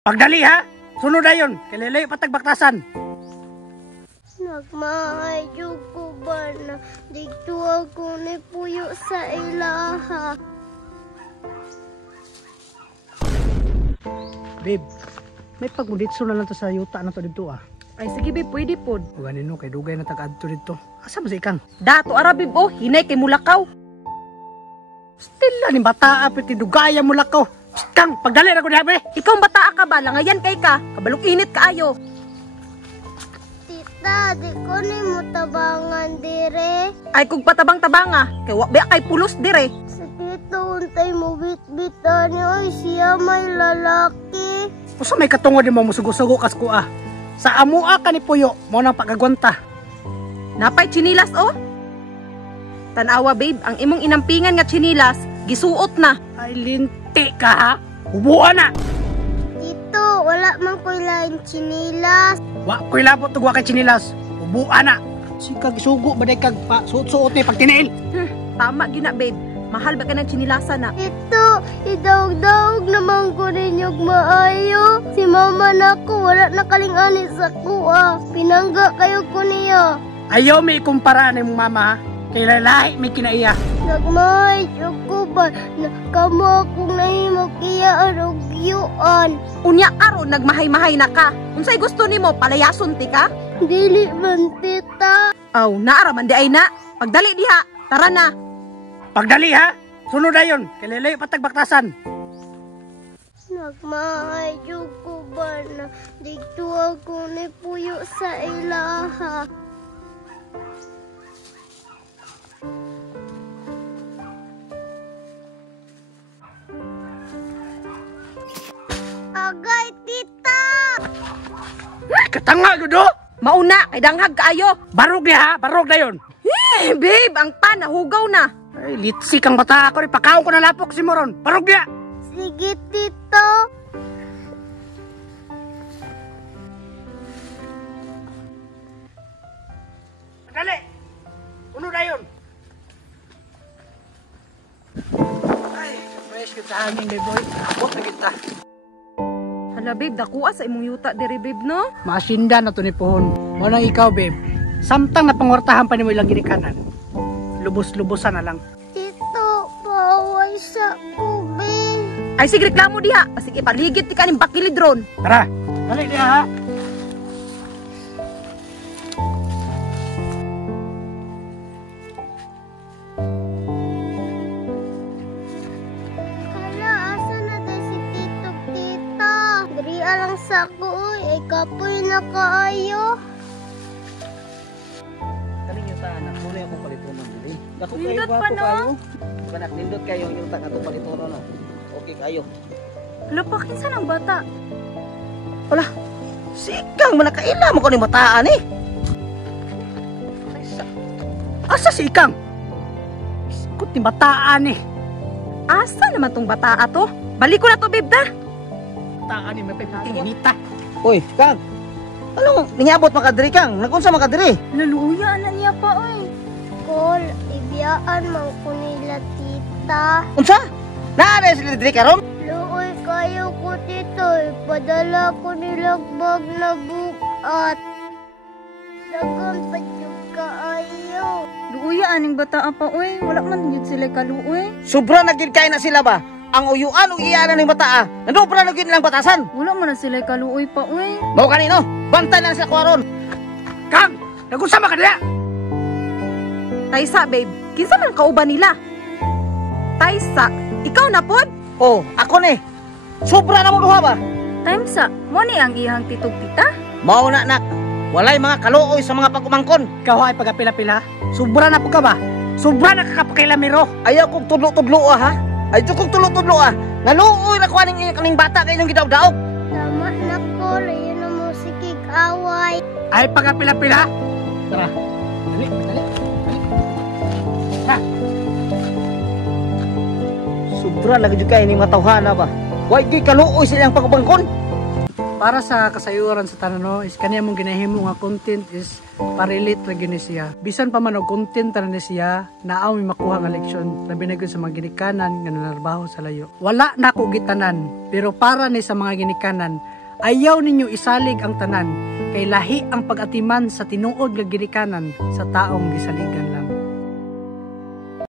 Pagdali ha! Sunod na yun! Kailalay patagbaktasan! Nagmahayo ko ba na dito ako ni Puyo sa ilaha? Babe, may pagmuditso na lang to sa yuta na to dito ah. Ay sige babe, pwede pod. O ganino, kay dugay na tagad to dito. Asa ba si Ikang? Dato ara babe oh, hinay kay mulakaw. Stila ni bata apit ni dugaya mo lakaw. Kang, pagdali na ko niya be! Ikaw bata ka ba? Langayan kay ka. Kabalong init kaayo. Tita, di ko ni mo tabangan dire. Ay kung patabang-tabanga, kay wakbe kay pulos dire. Sa tito, untay mo bit-bitan niyo. Ay, siya may lalaki. Usa may katungod ni mo musugo-sugo kas ko ah. Sa amua ka ni Puyo, mo nang pagagwanta. Napay chinilas oh. Tanawa babe, ang imong inampingan nga chinilas, gisuot na. Ay linti ka ha! Ubuan na! Tito, wala man ko lain chinilas. Wa ko'y labot ug wa kay chinilas. Ubuan na! Sikag sugo baday kag pa suot-suote pag tiniil. Tama gina babe. Mahal ba ka ng chinilasa na? Tito, idawag-dawag naman ko ninyog maayo. Si mama na ko, wala nakalingani sa kuha. Pinangga kayo ko niya. Ayaw may ikumpara ni mong mama ha. Kay lalahi may kinaiya. Nagmahit ko ba na kamo akong nahimog iyaan o giyuan. Unya karon nagmahay-mahay na ka. Unsay gusto nimo palayason ti ka? Dili man, tita. Aw, naara man di ay na. Pagdali diha. Tara na. Pagdali ha! Sunod na yun! Kailalay patagbaktasan! Nagmahit ko ba na dito ako ni Puyo sa ilaha? Agay, tita! Ay, katanga gudo! Mauna, kay danghag kaayo. Barog niya ha! Barog na yun! Babe, ang pan nahugaw na. Ay, litsi kang bata ako rin. Pakaw ko na lapok si Moron. Barog niya! Sige, tito. Dali! Sunod na yun! Ay, fresh kita hangin, boy. Abot na kita. Hala babe, dakuha sa imong yuta diri babe no? Masinda na to ni Pohon. Manang ikaw, babe. Samtang napangwartahan pa ni mo ilang ginikanan. Lubos-lubosan na lang. Tito, baway sa ubing. Ay sige reklamo diha. Pasig ipaligid ti kaning bakilid ron. Tara! Dali niya ha! Hala, asa na day si tito, tita? Diriya lang sa ko, ay kapoy na kaayo. Kaling yung tahanan, muna yung mong palitonon dili. Dako kayo, Nindot pa, gwapo no? kayo. Kanak, nindot kayo yung tang atong palitonon, no? Okay kayo. Hala pa kinsa nang bata? Wala, sikang manakaila mo ko ni mataan eh. Asa si Ikang? Iskot ni bataan eh. Asa naman tong bata ato? Balik ko na to babe da. Bataan ni may pagkakinita. Uy, Kang, anong ningabot makadiri Kang? Nagunsa makadiri? Laluya na niya pa oy. Kol, ibiyaan man ko nila, tita. Unsa? Naanay sila diri karon? Luoy kayo ko, tito. Ipadala ko nilang bag na bukat. Dagan pa yung kaayo. Luya aning bata pa oy. Wala man jud sila kaluoy. Sobra na gid kay na sila ba? Ang uyuan ug iyana ning bata nando pa na gid nilang batasan. Wala man sila kaluoy pa oy. Mao kanino? Bantay na sa kwaron. Kang! Nagusama ka niya! Taysa babe, kinsa man kauban nila? Taysa, ikaw na pod? Oh, ako ni. Sobra na mo duha ba? Taysa, mo ni ang iyang titog tita? Mao na nak. Walay mga kaluoy sa mga pagkumangkon. Ikaw ay pagapila-pila. Sobra na po ka ba? Sobra na kakapakilamiro. Ayaw kong tudlo-tudlo ha. Ayaw kong tudlo-tudlo Naluoy na ko kaning bata kay inyong gidaw-daog. Tama na, Kol. Ayun na mo si Kik Away. Ay pagapila-pila. Tara. Dali, dali. Ha? Sobra na gid kay ni matawhana ba. Way gyud kaluoy silang pagkumangkon. para sa kasayuran sa tanan no, is kaniya mong ginahimo nga content is pa-relate ra gyud ni siya. Bisan pa man og content tanan ni siya, naaw mi makuha nga leksyon labi na gyud sa mga ginikanan nga nanarbaho sa layo. Wala na ko gitanan, pero para ni sa mga ginikanan, ayaw ninyo isalig ang tanan kay lahi ang pag-atiman sa tinuod nga ginikanan sa taong gisaligan lang.